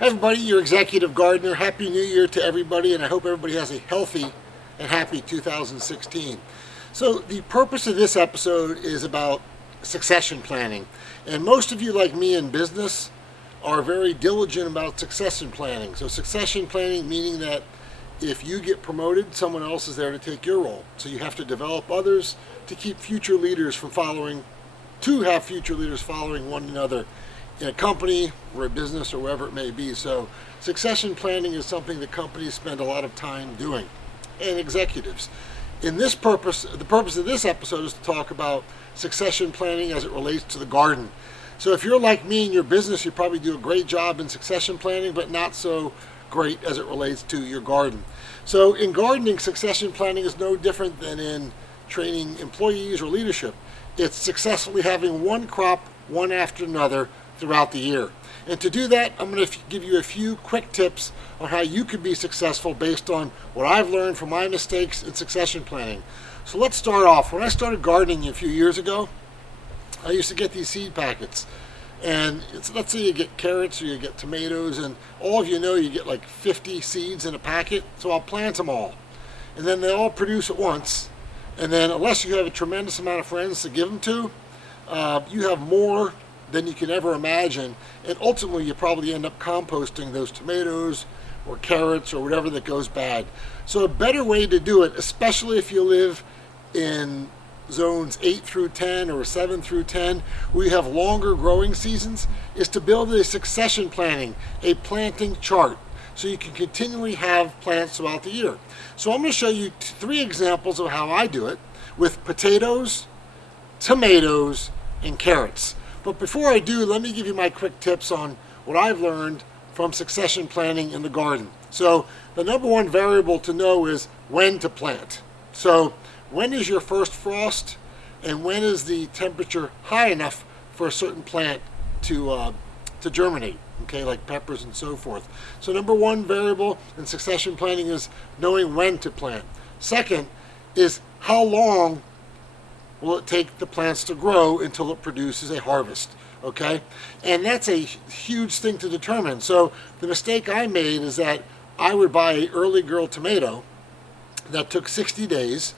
Hi everybody, your executive gardener. Happy New Year to everybody, and I hope everybody has a healthy and happy 2016. So the purpose of this episode is about succession planning. And most of you, like me in business, are very diligent about succession planning. So succession planning meaning that if you get promoted, someone else is there to take your role. So you have to develop others to keep future leaders from have future leaders following one another in a company or a business or wherever it may be. So succession planning is something that companies spend a lot of time doing, and executives. The purpose of this episode is to talk about succession planning as it relates to the garden. So if you're like me in your business, you probably do a great job in succession planning, but not so great as it relates to your garden. So in gardening, succession planning is no different than in training employees or leadership. It's successfully having one crop, one after another, throughout the year. And to do that, I'm going to give you a few quick tips on how you could be successful based on what I've learned from my mistakes in succession planning. So let's start off. When I started gardening a few years ago, I used to get these seed packets. And let's say you get carrots or you get tomatoes, and all of you know you get like 50 seeds in a packet. So I'll plant them all. And then they all produce at once. And then unless you have a tremendous amount of friends to give them to, you have more than you can ever imagine, and ultimately you probably end up composting those tomatoes or carrots or whatever that goes bad. So a better way to do it, especially if you live in zones 8 through 10 or 7 through 10, where you have longer growing seasons, is to build a succession planning, a planting chart, so you can continually have plants throughout the year. So I'm going to show you 3 examples of how I do it with potatoes, tomatoes, and carrots. But before I do, let me give you my quick tips on what I've learned from succession planning in the garden. So the number one variable to know is when to plant. So when is your first frost, and when is the temperature high enough for a certain plant to germinate, okay, like peppers and so forth. So number one variable in succession planning is knowing when to plant. Second is how long will it take the plants to grow until it produces a harvest, okay? And that's a huge thing to determine. So the mistake I made is that I would buy an early girl tomato that took 60 days,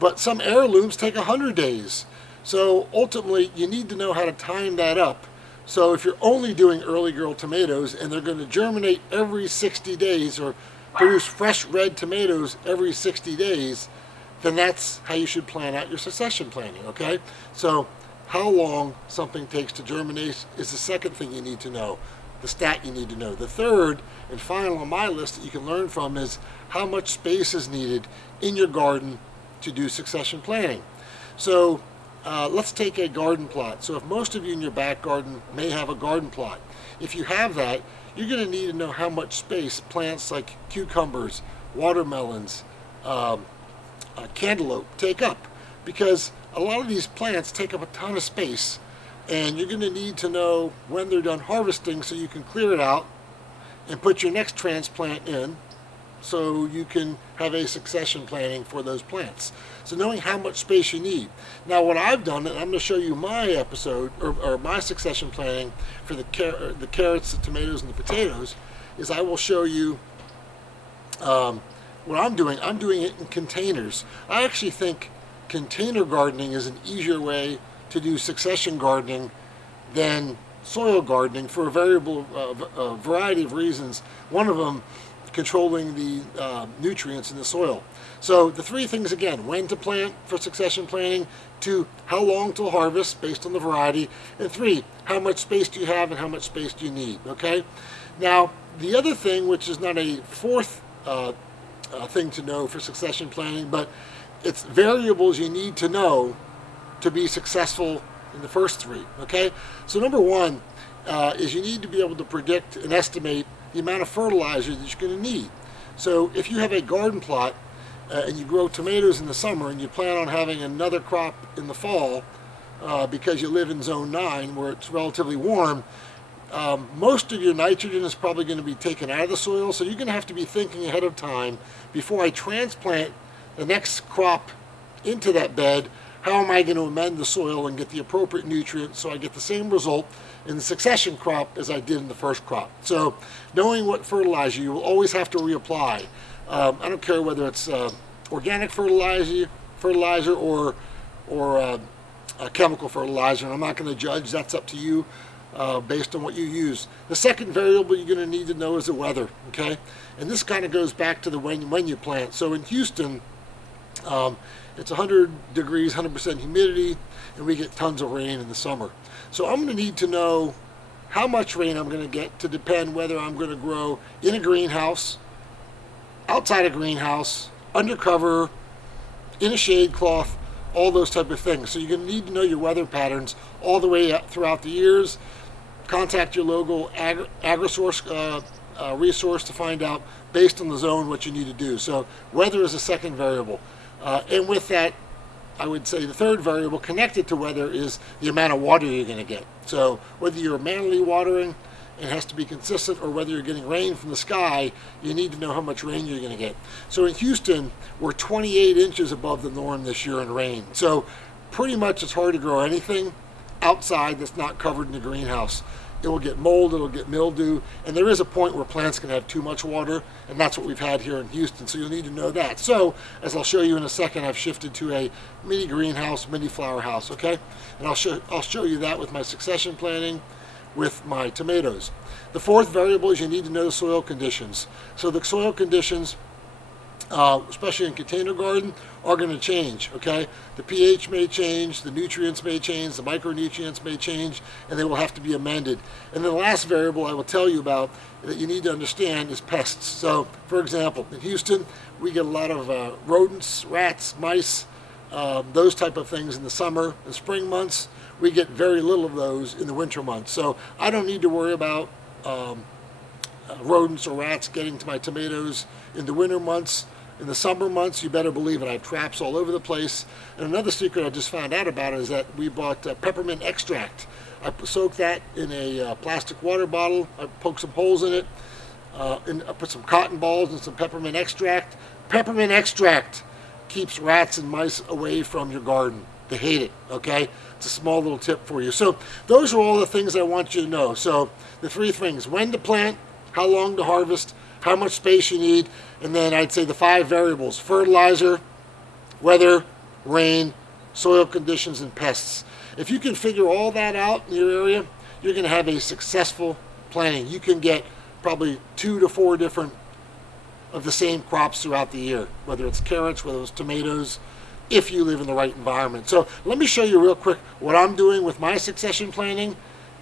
but some heirlooms take 100 days. So ultimately, you need to know how to time that up. So if you're only doing early girl tomatoes and they're going to germinate every 60 days or produce fresh red tomatoes every 60 days, then that's how you should plan out your succession planning, okay? So how long something takes to germinate is the second thing you need to know, the stat you need to know. The third and final on my list that you can learn from is how much space is needed in your garden to do succession planning. So let's take a garden plot. So if most of you in your back garden may have a garden plot, if you have that, you're going to need to know how much space plants like cucumbers, watermelons, cantaloupe take up, because a lot of these plants take up a ton of space, and you're going to need to know when they're done harvesting so you can clear it out and put your next transplant in so you can have a succession planning for those plants. So knowing how much space you need. Now what I've done, and I'm going to show you my episode or my succession planning for the carrots, the tomatoes, and the potatoes, is I will show you what I'm doing it in containers. I actually think container gardening is an easier way to do succession gardening than soil gardening for a variety of reasons. One of them, controlling the nutrients in the soil. So the 3 things again: when to plant for succession planning, 2, how long to harvest based on the variety, and 3, how much space do you have and how much space do you need, okay? Now, the other thing, which is not a fourth thing to know for succession planning, but it's variables you need to know to be successful in the first 3, okay? So number 1 is you need to be able to predict and estimate the amount of fertilizer that you're going to need. So if you have a garden plot and you grow tomatoes in the summer and you plan on having another crop in the fall because you live in zone 9 where it's relatively warm, most of your nitrogen is probably going to be taken out of the soil, so you're going to have to be thinking ahead of time, before I transplant the next crop into that bed, how am I going to amend the soil and get the appropriate nutrients so I get the same result in the succession crop as I did in the first crop. So knowing what fertilizer you will always have to reapply. I don't care whether it's organic fertilizer or chemical fertilizer, and I'm not going to judge. That's up to you based on what you use. The second variable you're going to need to know is the weather, okay? And this kind of goes back to the when you plant. So in Houston, it's 100 degrees, 100% humidity, and we get tons of rain in the summer. So I'm going to need to know how much rain I'm going to get to depend whether I'm going to grow in a greenhouse, outside a greenhouse, undercover, in a shade cloth, all those type of things. So you're going to need to know your weather patterns all the way up throughout the years. Contact your local agri-source resource to find out based on the zone what you need to do. So weather is a second variable. And with that, I would say the third variable connected to weather is the amount of water you're going to get. So whether you're manually watering and it has to be consistent, or whether you're getting rain from the sky, you need to know how much rain you're going to get. So in Houston, we're 28 inches above the norm this year in rain. So pretty much it's hard to grow anything outside that's not covered in the greenhouse. It will get mold, it'll get mildew, and there is a point where plants can have too much water, and that's what we've had here in Houston, so you'll need to know that. So, as I'll show you in a second, I've shifted to a mini greenhouse, mini flower house, okay? And I'll show you that with my succession planting with my tomatoes. The fourth variable is you need to know the soil conditions. So the soil conditions, especially in container garden, are going to change, okay? The pH may change, the nutrients may change, the micronutrients may change, and they will have to be amended. And then the last variable I will tell you about that you need to understand is pests. So, for example, in Houston, we get a lot of rodents, rats, mice, those type of things in the summer and spring months. We get very little of those in the winter months. So I don't need to worry about rodents or rats getting to my tomatoes in the winter months. In the summer months, you better believe it, I have traps all over the place. And another secret I just found out about is that we bought peppermint extract. I soaked that in a plastic water bottle. I poked some holes in it, and I put some cotton balls and some peppermint extract. Peppermint extract keeps rats and mice away from your garden. They hate it, okay? It's a small little tip for you. So those are all the things I want you to know. So the three things: when to plant, how long to harvest, how much space you need, and then I'd say the five variables: fertilizer, weather, rain, soil conditions, and pests. If you can figure all that out in your area, you're going to have a successful planting. You can get probably 2 to 4 different of the same crops throughout the year, whether it's carrots, whether it's tomatoes, if you live in the right environment. So let me show you real quick what I'm doing with my succession planting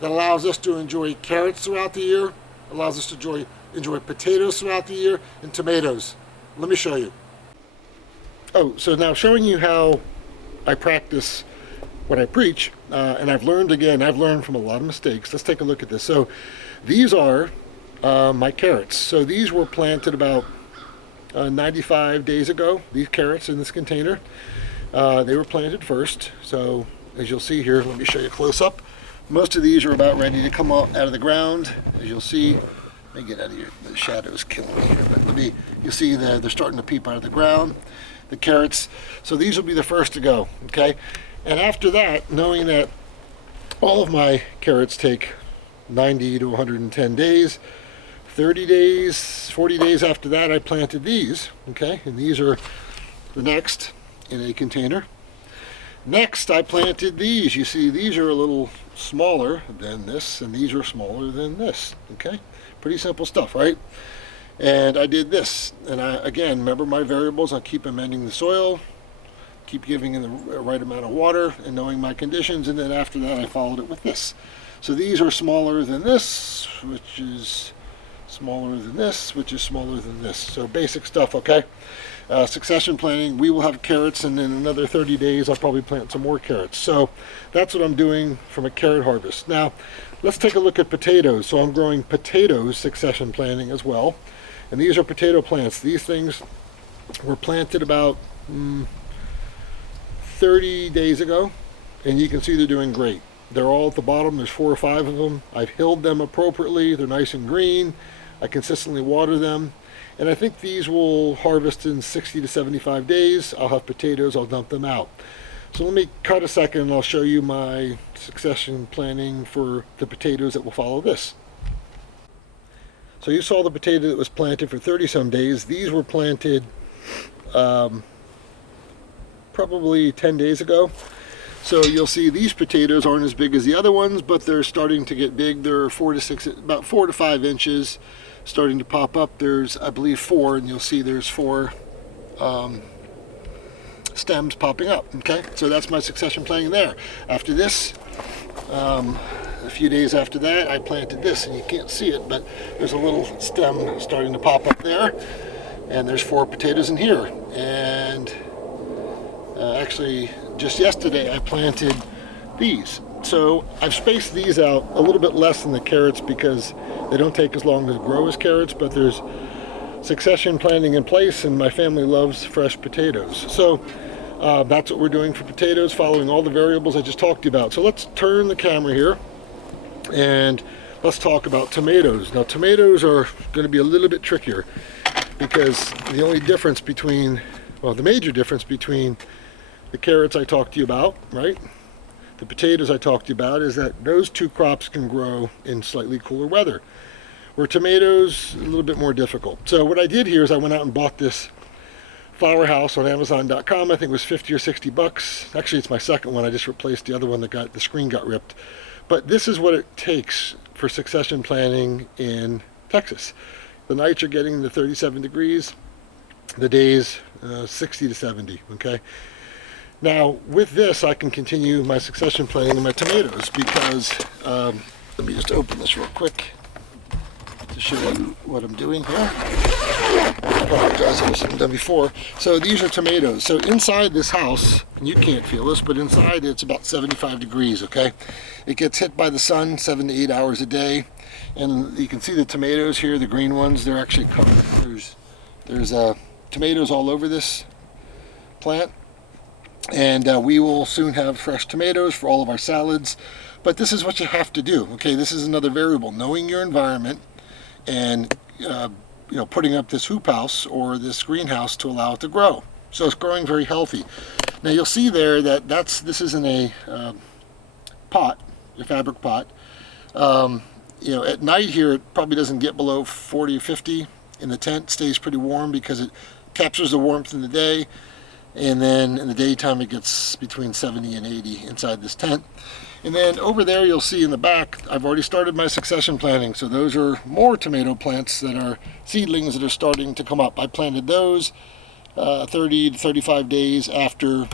that allows us to enjoy carrots throughout the year, allows us to enjoy potatoes throughout the year, and tomatoes. Let me show you. Oh, so now showing you how I practice what I preach, and I've learned from a lot of mistakes. Let's take a look at this. So these are my carrots. So these were planted about 95 days ago, these carrots in this container. They were planted first. So as you'll see here, let me show you close up. Most of these are about ready to come out of the ground. As you'll see, let me get out of here. The shadow's killing me here, but you'll see they're starting to peep out of the ground, the carrots. So these will be the first to go, okay? And after that, knowing that all of my carrots take 90 to 110 days, 30 days, 40 days after that, I planted these, okay? And these are the next in a container. Next, I planted these. You see, these are a little smaller than this, and these are smaller than this, okay? Pretty simple stuff, right? And I did this, and again, remember my variables. I keep amending the soil, keep giving in the right amount of water, and knowing my conditions, and then after that, I followed it with this. So these are smaller than this, which is smaller than this, which is smaller than this. So basic stuff, okay? Succession planting, we will have carrots, and in another 30 days I'll probably plant some more carrots. So that's what I'm doing from a carrot harvest. Now let's take a look at potatoes. So I'm growing potatoes, succession planting as well, and these are potato plants. These things were planted about 30 days ago, and you can see they're doing great. They're all at the bottom. There's 4 or 5 of them. I've hilled them appropriately. They're nice and green. I consistently water them. And I think these will harvest in 60 to 75 days. I'll have potatoes. I'll dump them out. So let me cut a second and I'll show you my succession planning for the potatoes that will follow this. So you saw the potato that was planted for 30 some days. These were planted probably 10 days ago. So you'll see these potatoes aren't as big as the other ones, but they're starting to get big. They're about 4 to 5 inches, starting to pop up. There's, I believe, 4, and you'll see there's 4 stems popping up. Okay, so that's my succession planning there. After this, a few days after that, I planted this, and you can't see it, but there's a little stem starting to pop up there, and there's 4 potatoes in here. And actually, just yesterday I planted these. So I've spaced these out a little bit less than the carrots because they don't take as long to grow as carrots, but there's succession planning in place, and my family loves fresh potatoes. So that's what we're doing for potatoes, following all the variables I just talked about. So let's turn the camera here and let's talk about tomatoes. Now tomatoes are going to be a little bit trickier because the only difference between, well, the major difference between the carrots I talked to you about, right, the potatoes I talked to you about, is that those 2 crops can grow in slightly cooler weather, where tomatoes a little bit more difficult. So what I did here is I went out and bought this flower house on Amazon.com. I think it was 50 or 60 bucks. Actually, it's my second one. I just replaced the other one that the screen got ripped. But this is what it takes for succession planning in Texas. The nights are getting to 37 degrees, the days 60 to 70, okay? Now, with this, I can continue my succession planning in my tomatoes because, let me just open this real quick to show you what I'm doing here. I apologize, I wasn't done before. So these are tomatoes. So inside this house, and you can't feel this, but inside it's about 75 degrees, okay? It gets hit by the sun 7 to 8 hours a day. And you can see the tomatoes here, the green ones, they're actually covered. There's tomatoes all over this plant. And we will soon have fresh tomatoes for all of our salads. But this is what you have to do. Okay, this is another variable: knowing your environment and putting up this hoop house or this greenhouse to allow it to grow. So it's growing very healthy. Now you'll see there that this isn't a pot, a fabric pot. At night here it probably doesn't get below 40 or 50 in the tent. It stays pretty warm because it captures the warmth in the day. And then in the daytime it gets between 70 and 80 inside this tent. And then over there you'll see in the back, I've already started my succession planting. So those are more tomato plants that are seedlings that are starting to come up. I planted those 30 to 35 days after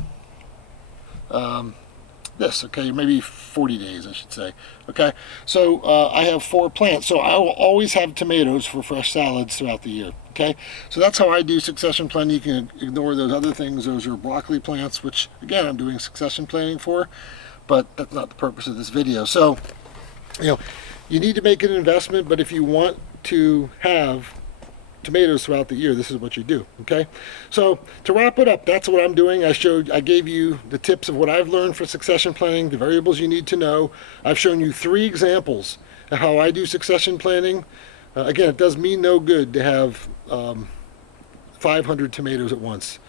this, okay, maybe 40 days I should say. Okay, so I have 4 plants, so I will always have tomatoes for fresh salads throughout the year. Okay, so that's how I do succession planning. You can ignore those other things. Those are broccoli plants, which again I'm doing succession planning for, but that's not the purpose of this video. So you need to make an investment, but if you want to have tomatoes throughout the year, this is what you do. Okay, so to wrap it up, that's what I'm doing. I gave you the tips of what I've learned for succession planning, the variables you need to know. I've shown you 3 examples of how I do succession planning. Again, it does me no good to have 500 tomatoes at once.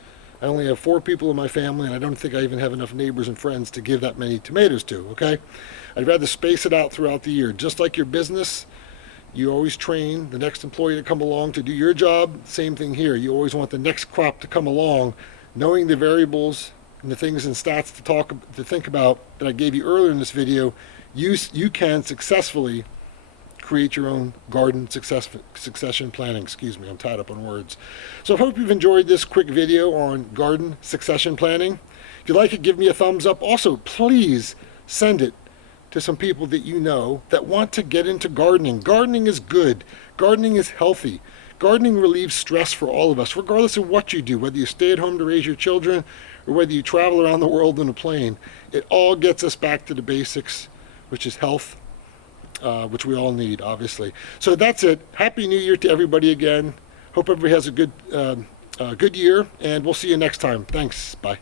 I only have 4 people in my family, and I don't think I even have enough neighbors and friends to give that many tomatoes to. Okay, I'd rather space it out throughout the year. Just like your business, you always train the next employee to come along to do your job. Same thing here. You always want the next crop to come along, knowing the variables and the things and stats to think about that I gave you earlier in this video. You can successfully create your own garden succession planning. Excuse me, I'm tied up on words. So I hope you've enjoyed this quick video on garden succession planning. If you like it, give me a thumbs up. Also, please send it to some people that you know that want to get into gardening. Gardening is good. Gardening is healthy. Gardening relieves stress for all of us, regardless of what you do, whether you stay at home to raise your children or whether you travel around the world in a plane. It all gets us back to the basics, which is health, which we all need, obviously. So that's it. Happy New Year to everybody again. Hope everybody has a good year, and we'll see you next time. Thanks. Bye.